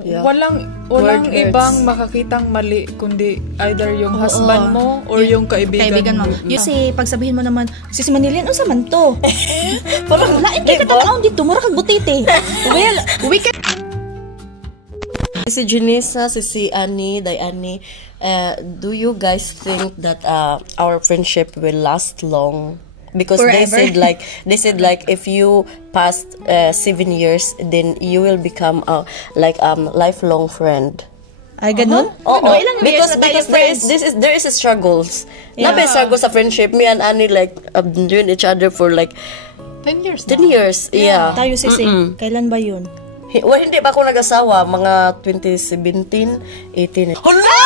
Yeah. Walang Word ibang hurts. makakitang mali kundi either yung husband mo or yung kaibigan mo. Kasi pagsabihin mo naman, si Manilian, unsa man to? Parang Lain kay katanaon dito, mura kag butite. Well, we can... Si Junisa, si Annie, Dayani, do you guys think that our friendship will last long? Because Forever. they said like if you past 7 years, then you will become lifelong friend. Ay, ganun? Oo, Ilang years because na tayo friends? there is a struggles. Yeah. Nabe struggles sa friendship. Me and Annie like doing each other for like 10 years 10 years. Yeah. Tayo sisi. Kailan ba yun? Well, hindi pa ako nag-asawa. Mga 2017, 18. Hala!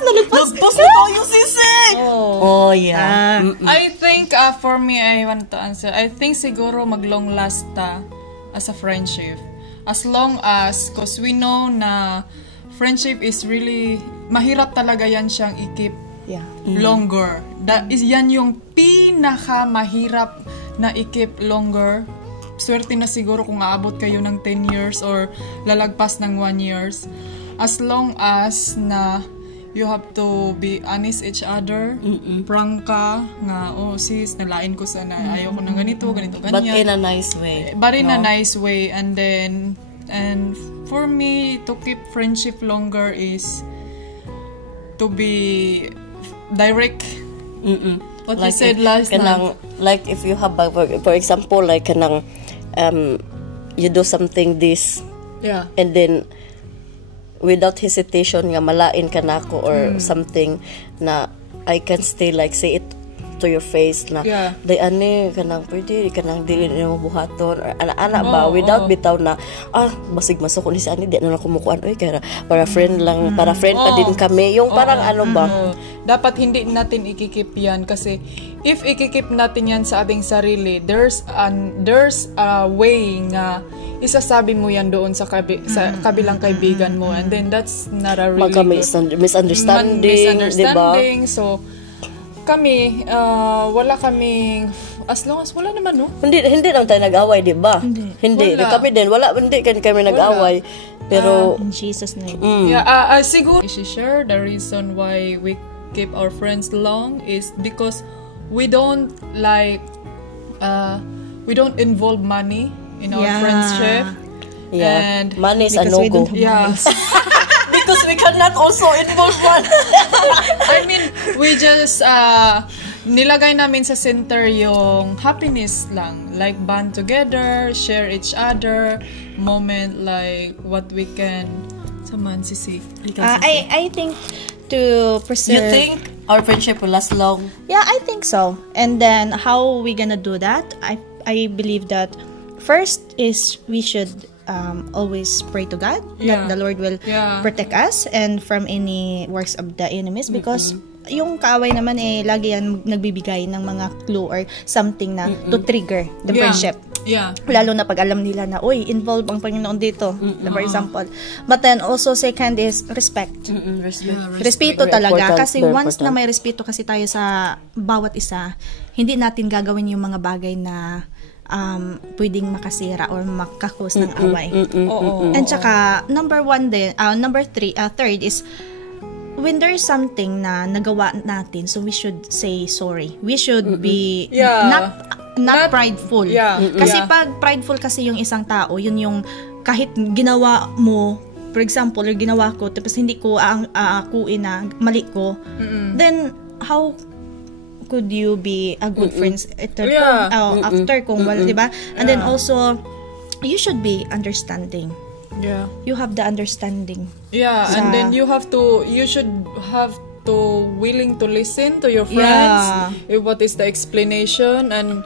Nagpas na tayo, sisi! Oh, yeah. I think for me, I want to answer. I think siguro mag-long last as a friendship. As long as, cause we know na friendship is really, mahirap talaga yan siyang i-keep longer. Yan yung pinaka-mahirap na i-keep longer. Swerte na siguro kung aabot kayo ng 10 years or lalagpas ng 1 years. As long as na you have to be honest each other. Prank ka nga, oh sis, nalain ko sana, ayaw ko ng ganito, ganyan. But in a nice way. But in a nice way. And for me, to keep friendship longer is to be direct. What like you said last night. Like if you have, for example, like kanang, you do something this, and then without hesitation nga malain ka na ako or something na I can stay like say it to your face na day ani kanang pwede kanang dili na mo buhaton or ana ba without bitaw na basig masuk ni si ani di na kumukuan oy kaya para friend lang para friend pa din kami yung parang ano ba dapat hindi natin ikikip yan kasi if ikikip natin yan sa ating sarili there's a way nga isasabi mo yan doon sa kabilang kaibigan mo and then that's not a really misunderstanding, diba? So kami wala kaming as long as wala naman no hindi lang tayo nag-away diba hindi kami din hindi kami nag-away pero in Jesus name siguro share the reason why we keep our friends long is because we don't involve money in our friendship and money is a no-go because we cannot also involve one. I mean, we just nilagay namin sa center yung happiness lang. Like band together, share each other, moment like what we can. Saman, sisi. I think to preserve... You think our friendship will last long? Yeah, I think so. And then, how we gonna do that? I believe that first is we should always pray to God that the Lord will protect us and from any works of the enemies because yung kaaway naman lagi yan nagbibigay ng mga clue or something na to trigger the friendship. Lalo na pag alam nila na involved ang Panginoon dito, for example. But then also second is respect. Respeto talaga kasi once na may respeto kasi tayo sa bawat isa, hindi natin gagawin yung mga bagay na pwedeng makasira or makakos ng away. And tsaka, third is, when there's something na nagawa natin, so we should say sorry. We should be not prideful. Kasi pag prideful kasi yung isang tao, yun yung kahit ginawa mo, for example, or ginawa ko, tapos hindi ko akuin na mali ko, then how could you be a good friends after kung wala, diba? And then also, you should be understanding. You have the understanding. And then you should have to willing to listen to your friends. What is the explanation and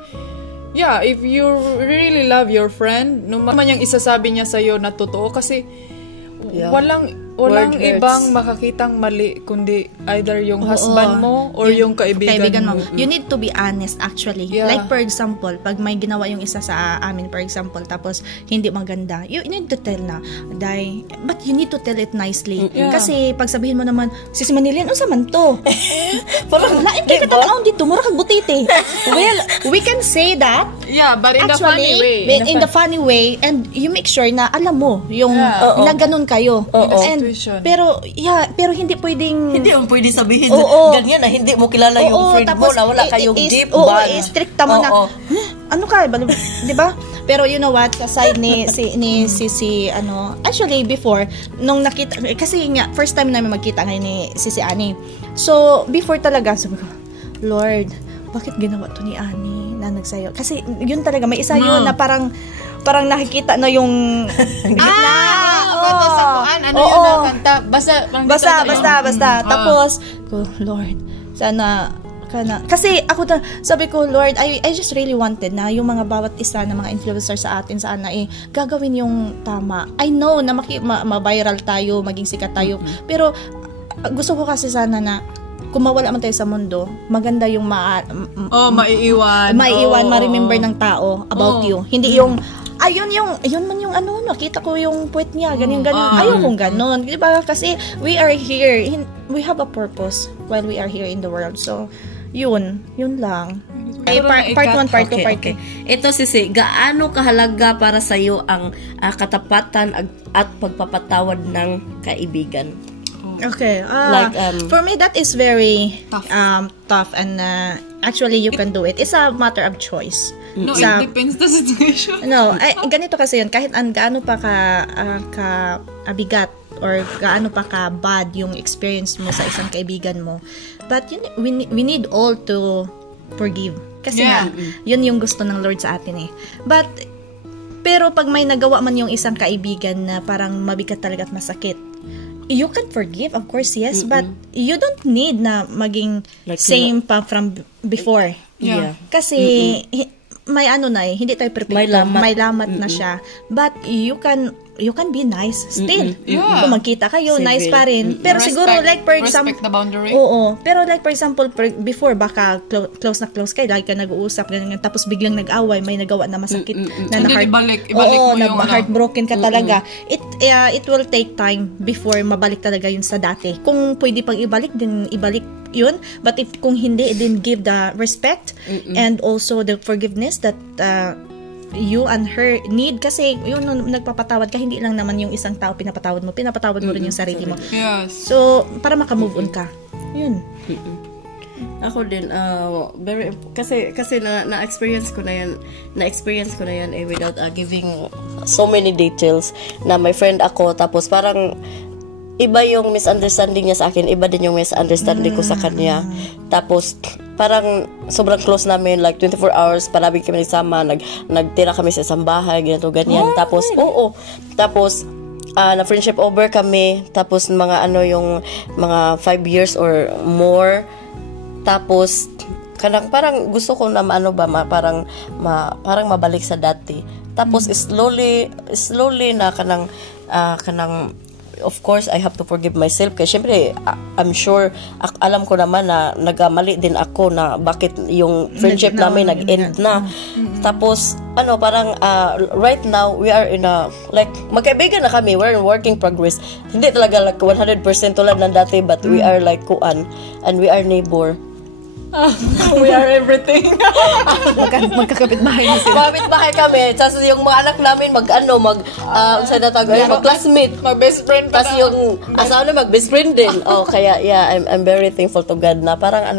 if you really love your friend, no man yung isasabi niya sa'yo na totoo kasi walang ibang makakitang mali kundi either yung husband mo or yung kaibigan mo. You need to be honest actually. Like for example, pag may ginawa yung isa sa amin, for example, tapos hindi maganda, you need to tell na, but you need to tell it nicely. Kasi pag sabihin mo naman, Sis Manilian, unsa man to? Parang lain kay katanaon dito, mura kag butite. Well, we can say that. Yeah, but in actually, the funny way. In the funny way, and you make sure na alam mo yung na ganun kayo. And pero hindi pwedeng pwede sabihin ganyan na hindi mo kilala yung friend mo na wala kayong deep bond. Stricta mo na ano ka, di ba? Pero you know what, sa side ni actually before nung nakita, kasi nga first time namin magkita ngayon ni si Ani. So before talaga sabi ko, Lord, bakit ginawa to ni Ani na nagsayo? Kasi yun talaga may isa yun na parang nakikita na yung kanta basta tapos Lord, sana kasi ako sabi ko, Lord, I just really wanted na yung mga bawat isa na mga influencer sa atin sana gagawin yung tama. I know na ma-viral tayo, maging sikat tayo, pero gusto ko kasi sana na kung mawala man tayo sa mundo, maganda yung maiiwan, ma-remember ng tao about you. Hindi yung ayun man yung nakita ko yung puwet niya, ganyan. Ayaw kong ganon. Diba? Kasi we are here, we have a purpose while we are here in the world. So, yun lang. Part 1, part 2, part 2. Ito Sisi, gaano kahalaga para sa iyo ang katapatan at pagpapatawad ng kaibigan? Okay. For me, that is very tough and actually you can do it. It's a matter of choice. No, it depends the situation. Ganito kasi yun, kahit gaano pa ka abigat or gaano pa ka bad yung experience mo sa isang kaibigan mo, but we need all to forgive. Kasi yun yung gusto ng Lord sa atin pero pag may nagawa man yung isang kaibigan na parang mabigat talaga at masakit, you can forgive, of course, yes, but you don't need na maging like same pa from before. Kasi may hindi tayo perfect. May lamat na siya. But you can be nice still. Kung magkita kayo, civil. Nice pa rin. Pero siguro like for example, respect the boundary. Oo. Pero like for example, before baka close kayo, lagi ka nag-uusap ganyan, tapos biglang nag-away, may nagawa na masakit na ibalik mo yung heartbroken ka talaga. It will take time before mabalik talaga yun sa dati. Kung pwede pang ibalik, din ibalik yun. But kung hindi, then give the respect and also the forgiveness that you and her need, kasi yun nagpapatawad ka, hindi lang naman yung isang tao pinapatawad mo rin yung sarili mo. Yes. So para makamove on ka. Yun. Ako din very kasi na-experience ko na yan without giving so many details, na my friend ako, tapos parang iba yung misunderstanding niya sa akin, iba din yung misunderstanding ko sa kanya. Tapos parang sobrang close namin, like 24 hours palagi kami nagsama, nagtira kami sa isang bahay, ganyan. Tapos tapos na friendship over kami, tapos mga yung mga 5 years or more. Tapos parang gusto ko na parang mabalik sa dati. Tapos slowly na kanang of course, I have to forgive myself. Kasi syempre, I'm sure, alam ko naman na nagkamali din ako na bakit yung friendship namin nag-end na. Tapos, parang right now, we are in a, like, magkaibigan na kami. We're in working progress. Hindi talaga like 100% tulad ng dati, but we are like kuan, and we are neighbor. We are everything. Magkakapit-bahay na sila. Magkakapit-bahay kami. Tapos yung mga anak namin mag-classmate. Mag-best friend pa. Tapos yung asawa na mag-best friend din. Kaya I'm very thankful to God na parang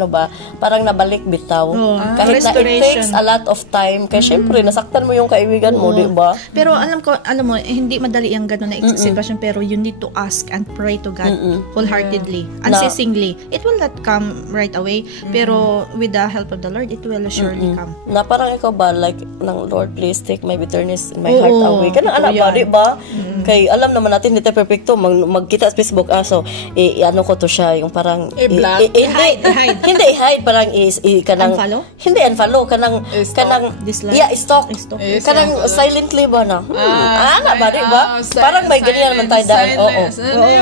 parang nabalik bitaw. Kahit na it takes a lot of time. Kaya syempre, nasaktan mo yung kaibigan mo, di ba? Pero alam mo, hindi madali yung gano'n na sitwasyon, pero you need to ask and pray to God wholeheartedly, unceasingly. It will not come right away. Pero Pero with the help of the Lord, it will surely come. Na parang ikaw ba, like, ng Lord, please take my bitterness in my heart away. Kanang anak ba, di ba? Kay alam naman natin, hindi tayo perfecto, magkita sa Facebook, so, ano ko to siya, yung parang, hindi i-hide, parang kanang, unfollow? Hindi unfollow, kanang, dislike? Yeah, stalk. Kanang silently ba na? Anak ba, di ba? Parang may ganyan naman tayo daan. Oo.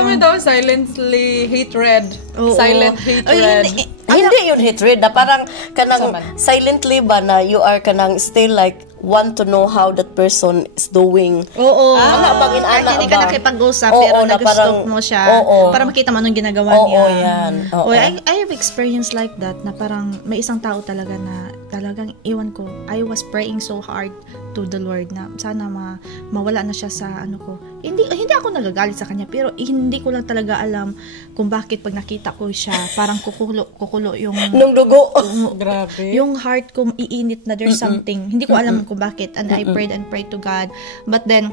Ano daw, silently hatred. Silent hatred. Hindi yun hatred, na parang kanang silently ba na you are kanang still like want to know how that person is doing. Oo. Kahit hindi ka nakipag-usap, pero nag-stalk mo siya para makita mo anong ginagawa niya. Oo, yan. I have experienced like that na parang may isang tao talaga na talagang iwan ko. I was praying so hard to the Lord na sana mawala na siya sa ano ko. Hindi ako nagagalit sa kanya, pero hindi ko lang talaga alam kung bakit pag nakita ko siya, parang kukulo yung nung dugo. Grabe. Yung heart ko iinit na there's something. Hindi ko alam kung bakit, and I prayed to God, but then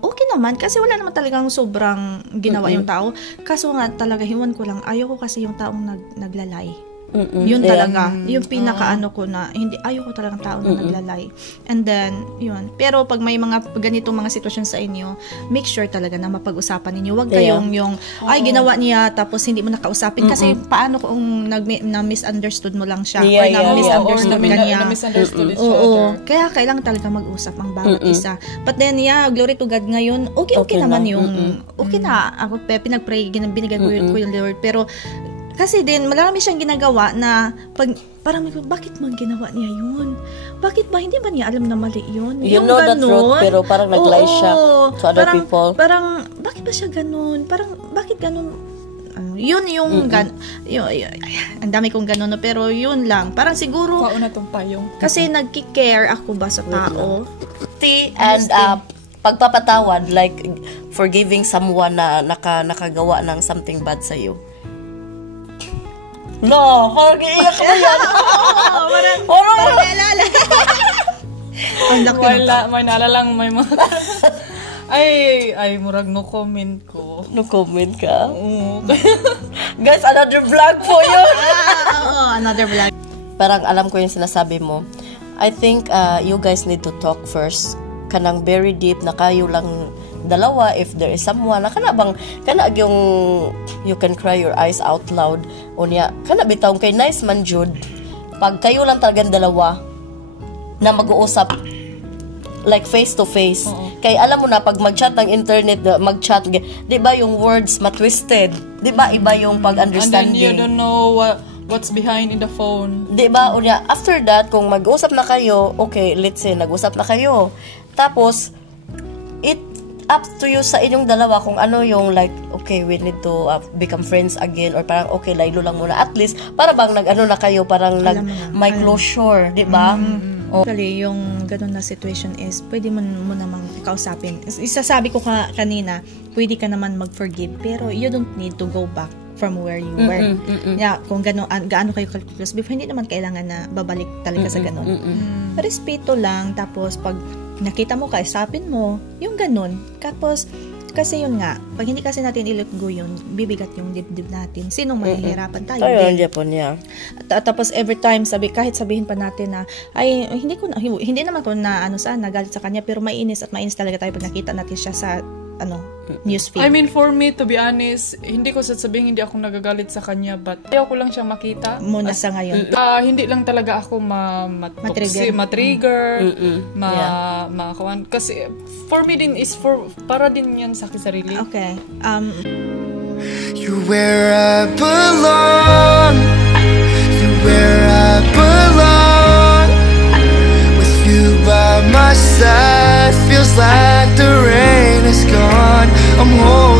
okay naman kasi wala naman talagang sobrang ginawa yung tao, kaso nga talaga hiwan ko lang, ayaw ko kasi yung taong naglalay. Yun talaga, yung pinakaano ko na hindi, ayoko talagang tao na naglalay. And then yun, pero pag may mga ganitong mga sitwasyon sa inyo, make sure talaga na mapag-usapan ninyo. Huwag kayong yung ginawa niya tapos hindi mo nakausapin, kasi paano kung na-misunderstood mo lang siya or na-misunderstood ka niya. Kaya kailangan talaga mag-usap ang bawat isa. But then glory to God, ngayon okay naman yung okay na ako, pinag-pray, binigyan ko yung Lord, pero kasi din, marami siyang ginagawa na parang bakit man ginawa niya yun? Bakit ba? Hindi ba niya alam na mali yun? You know the truth, pero parang nag-lie siya to other people. Parang, bakit ba siya ganun? Parang, bakit ganun? Yun yung ang dami kong ganun, pero yun lang. Parang siguro, pauna tong payong. Kasi nagki-care ako ba sa tao? And pagpapatawad, like forgiving someone na nakagawa ng something bad sa iyo. No, parang iiyak ko yan. Parang naalala. Wala, may naalala lang, may mga... Ay, murag no comment ko. No comment ka? Guys, another vlog po yun. Another vlog. Parang alam ko yung sinasabi mo. I think you guys need to talk first. Kanang very deep na kayo lang dalawa, if there is someone na kana yung you can cry your eyes out loud unya kana bitaw kay nice man jud pag kayo lang talagang dalawa na mag-uusap like face to face. Kay alam mo na pag mag-chat ng internet, mag-chat, di ba yung words matwisted, di ba iba yung pag-understanding, and then you don't know what's behind in the phone, di ba? Unya after that kung mag-usap na kayo, okay, let's say nag-usap na kayo, tapos it up to you sa inyong dalawa kung ano yung like, okay, we need to become friends again, or parang okay, laylo lang muna, at least para bang nag-ano na kayo, parang may closure, di ba? Actually, yung ganun na situation is pwede mo namang kausapin. Isasabi ko kanina, pwede ka naman mag-forgive, pero you don't need to go back from where you were. Yeah, kung gaano kayo close before, hindi naman kailangan na babalik talaga sa ganun. Respeto lang, tapos pag nakita mo, kausapin mo, yung ganun. Tapos, kasi yun nga, pag hindi kasi natin i-let go yun, bibigat yung dibdib natin. Sinong mahihirapan tayo? Ayun, Japon niya. Tapos every time, kahit sabihin pa natin na, ay, hindi naman ko na, nagalit sa kanya, pero mainis talaga tayo pag nakita natin siya sa, newsfeed. I mean, for me, to be honest, hindi ko sasabihin hindi ako nagagalit sa kanya, but ayaw ko lang siya makita. Muna sa ngayon. Hindi lang talaga ako ma-trigger, makakuan. Kasi, for me din is para din yan sa akin sarili. Okay. You're where I belong. You're where I belong. With you by my side, feels like the rain is gone. I'm home.